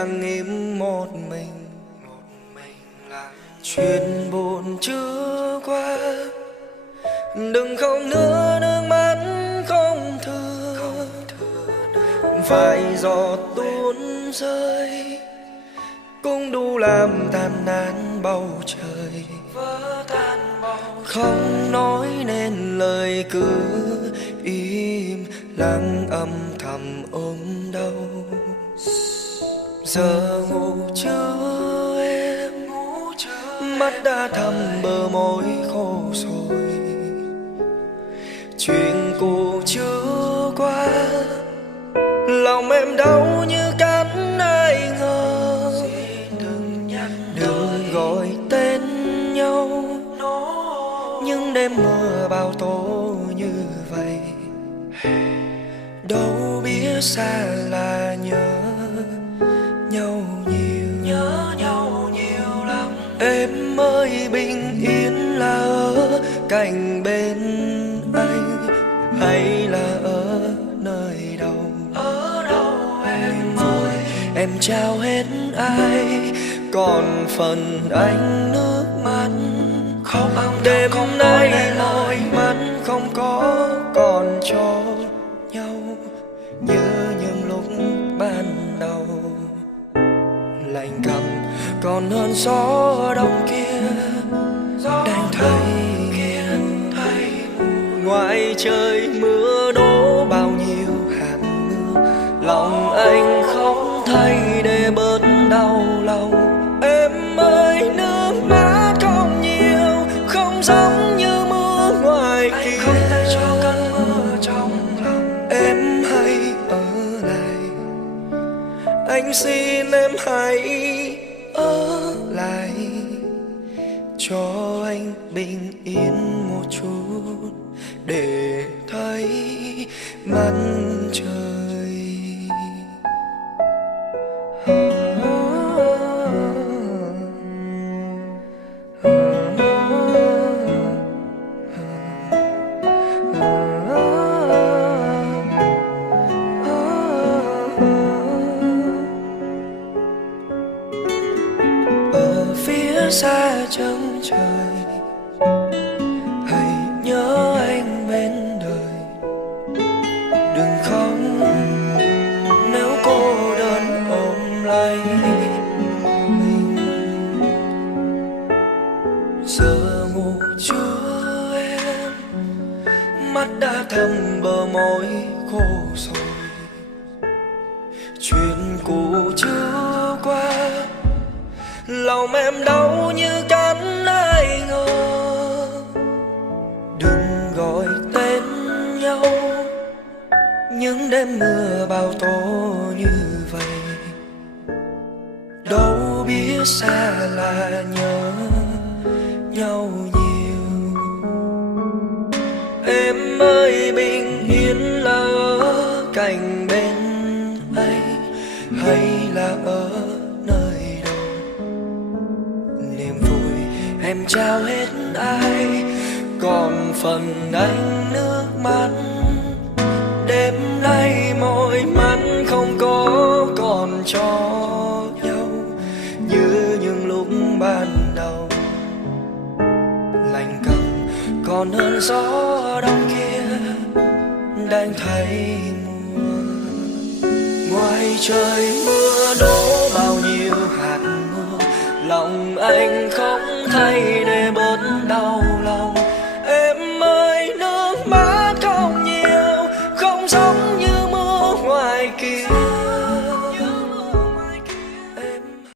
lặng im một mình. Chuyện buồn chưa qua, đừng khóc nữa nước mắt không thừa. Vài giọt tuôn rơi cũng đủ làm tàn nát bầu trời. Không nói nên lời, cứ im lặng âm thầm ôm đau. Giờ ngủ chưa em, mắt đã thầm bờ môi khô rồi. Chuyện cũ chưa qua, lòng em đau như cắn ai ngờ. Đừng gọi tên nhau những đêm mưa bao tố như vậy. Đâu biết xa là nhớ nhau nhiều lắm. Em ơi bình yên là ở cạnh bên anh, hay là ở nơi đâu? Ở đâu em ơi? Em trao hết ai, còn phần anh nước mắt không. Đêm nay mỏi mắt không có còn cho nhau như những lúc ban đầu. Lạnh căm còn hơn gió đông kia đang thấy ngoài trời mưa đổ bao nhiêu hạt mưa. Lòng anh không thay để bớt đau lòng. Em ơi nước mắt không nhiều, không giống như mưa ngoài kia. Anh không thể cho cơn mưa trong lòng. Em hãy ở lại, anh xin em hãy ở lại, cho anh bình yên một chút để thấy mặt trời. Ở phía xa chân trời, hãy nhớ anh bên đời. Đừng khóc nếu cô đơn ôm lấy mình. Giờ ngủ chưa em, mắt đã thâm bờ môi khô rồi. Chuyện cũ chưa qua, lòng em đau như cắn ai ngờ. Đừng gọi tên nhau những đêm mưa bao tố như vậy. Đâu biết xa là nhớ nhau nhiều. Em ơi bình yên là ở cạnh bên anh, hay là ở nơi đâu? Niềm vui em trao hết ai, còn phần anh nước mắt. Đêm nay mỏi mắt không có còn cho nhau như những lúc ban đầu. Lạnh căm còn hơn gió đông kia đang thấy mùa. Ngoài trời mưa đổ bao nhiêu hạt mưa, lòng anh không thay để bớt